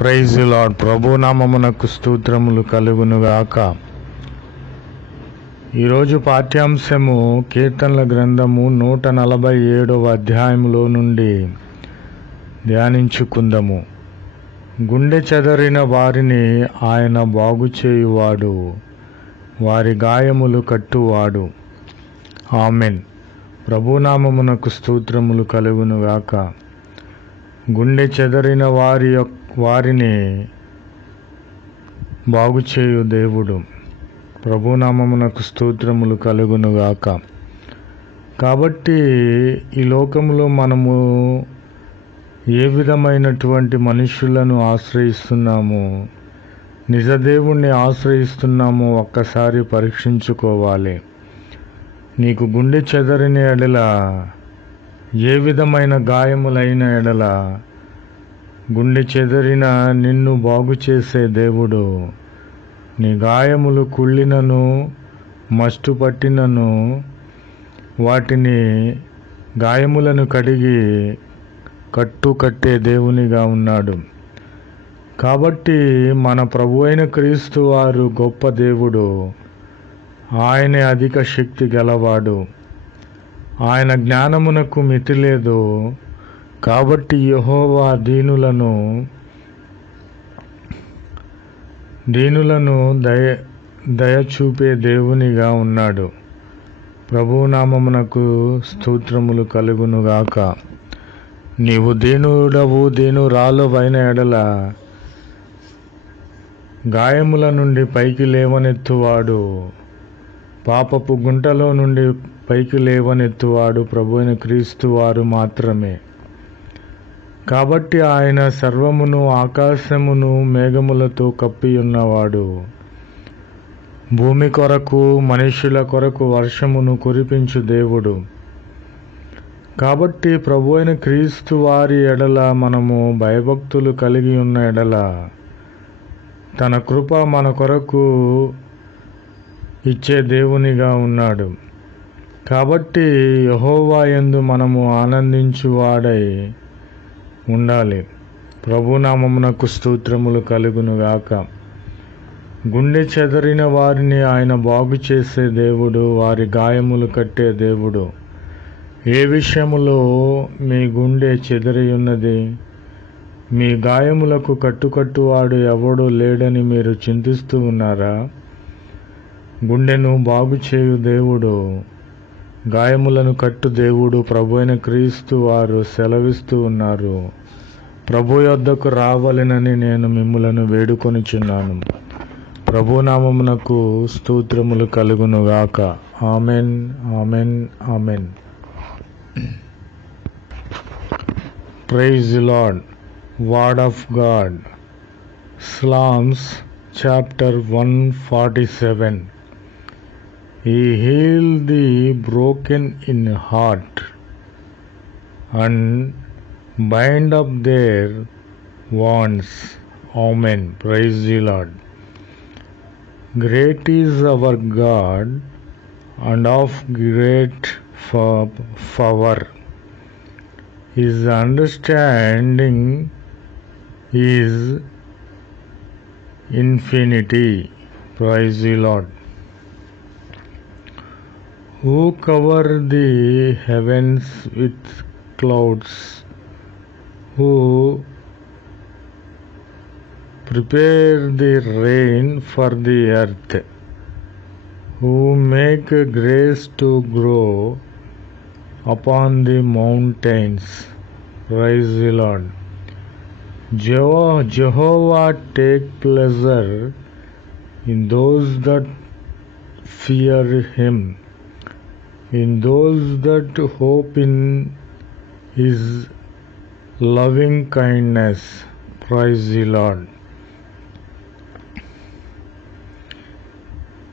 Praise lord ప్రభు నామమునకు స్తోత్రములు కలుగునుగాక ఈరోజు పాఠ్యాంశము కీర్తనల గ్రంథము నూట నలభై ఏడవ అధ్యాయములో నుండి ధ్యానించుకుందాము. గుండె చెదరిన వారిని ఆయన బాగు చేయువాడు వారి గాయములు కట్టువాడు. ఆమెన్. ప్రభునామమునకు స్తోత్రములు కలుగునుగాక. గుండె చెదరిన వారి యొక్క వారిని బాగు చేయు దేవుడు. ప్రభునామమునకు స్తోత్రములు కలుగునుగాక. కాబట్టి ఈ లోకంలో మనము ఏ విధమైనటువంటి మనుషులను ఆశ్రయిస్తున్నాము? నిజదేవుణ్ణి ఆశ్రయిస్తున్నాము ఒక్కసారి పరీక్షించుకోవాలి. నీకు గుండె చెదరిన ఎడల ఏ విధమైన గాయములైన ఎడల గుండె చెదరిన నిన్ను బాగు చేసే దేవుడు. నీ గాయములు కుళ్ళినను మస్టు పట్టినను వాటిని గాయములను కడిగి కట్టు కట్టే దేవునిగా ఉన్నాడు. కాబట్టి మన ప్రభు అయిన క్రీస్తు వారు గొప్ప దేవుడు. ఆయనే అధిక శక్తి గలవాడు. ఆయన జ్ఞానమునకు మితి లేదు కాబట్టి యహోవా దీనులను దీనులను దయ దయ చూపే దేవునిగా ఉన్నాడు. ప్రభునామమునకు స్తోత్రములు కలుగునుగాక నీవు దీనుడవు వైన ఎడల. గాయముల నుండి పైకి లేవనెత్తువాడు. పాపపు గుంటలో నుండి పైకి లేవనెత్తువాడు. ప్రభు అయిన క్రీస్తు వారు మాత్రమే. కాబట్టి ఆయన సర్వమును ఆకాశమును మేఘములతో కప్పి ఉన్నవాడు భూమి కొరకు మనుషుల కొరకు వర్షమును కురిపించు దేవుడు. కాబట్టి ప్రభు అయిన క్రీస్తు వారి ఎడల మనము భయభక్తులు కలిగి ఉన్న ఎడల తన కృప మన కొరకు ఇచ్చే దేవునిగా ఉన్నాడు. కాబట్టి యహోవా ఎందు మనము ఆనందించువాడై ఉండాలి. ప్రభునామమునకు స్తోత్రములు కలుగునుగాక. గుండె చెదరిన వారిని ఆయన బాగు చేసే దేవుడు వారి గాయములు కట్టే దేవుడు. ఏ విషయములో మీ గుండె చెదరి ఉన్నది మీ గాయములకు కట్టుకట్టువాడు ఎవడూ లేడని మీరు చింతిస్తూ ఉన్నారా? గుండెను బాగు చేయు దేవుడు గాయములను కట్టు దేవుడు ప్రభు అయిన క్రీస్తు వారు సెలవిస్తూ ఉన్నారు. ప్రభు యొద్దకు రావాలనని నేను మిమ్ములను వేడుకొనిచున్నాను ప్రభునామమునకు స్తోత్రములు కలుగునుగాక. Amen amen amen. Praise Lord. Word of God. Psalms chapter one forty seven. He heal the broken in heart and bind up their wounds. Amen. Praise the Lord. Great is our God and of great power. His understanding is infinity. Praise the Lord. who cover the heavens with clouds, who prepare the rain for the earth, who make grace to grow upon the mountains. Praise the Lord. Jeho- Jehovah take pleasure in those that fear him in those that hope in his loving kindness. Praise the Lord.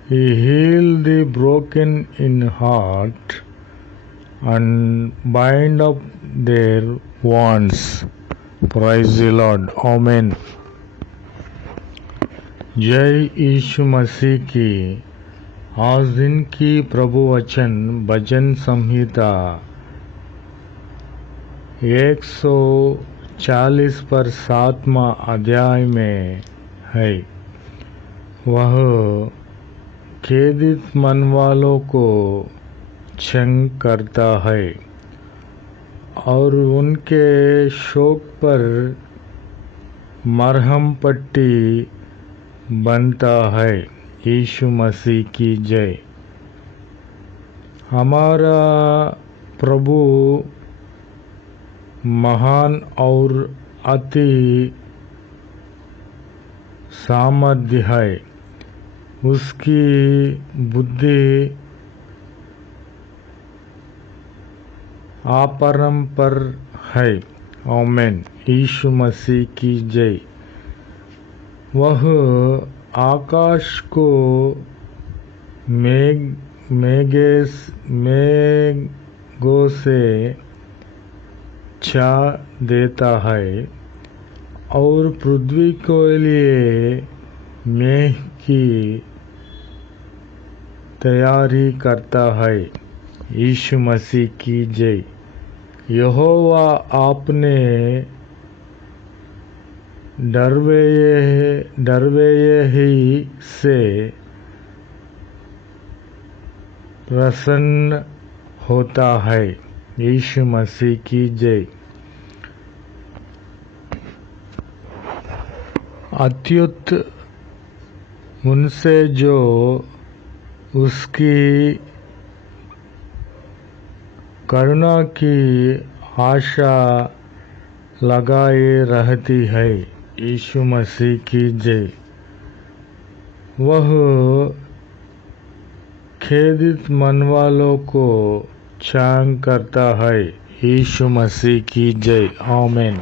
He healed the broken in heart and bind up their wounds. Praise the Lord. Amen. जय यीशु मसीह की आज दिन की प्रभु वचन भजन संहिता एक सौ चालीस पर सातवा अध्याय में है। वह खेदित मन वालों को क्षंग करता है और उनके शोक पर मरहम पट्टी बनता है। यीशु मसीह की जय। हमारा प्रभु महान और अति सामर्थ्य है। उसकी बुद्धि अपरंपर है। ओमेन यीशु मसीह की जय। वह आकाश को मेघ मेघेस मेघों से छा देता है और पृथ्वी के लिए मेह की तैयारी करता है। यीशु मसीह की जय। यहोवा आपने डरवे डरवे ही से प्रसन्न होता है। यीशु मसीह की जय। अत्युत उनसे जो उसकी करुणा की आशा लगाए रहती है, यीशु मसीह की जय। वह खेदित मन वालों को छांग करता है, यीशु मसीह की जय। आमेन।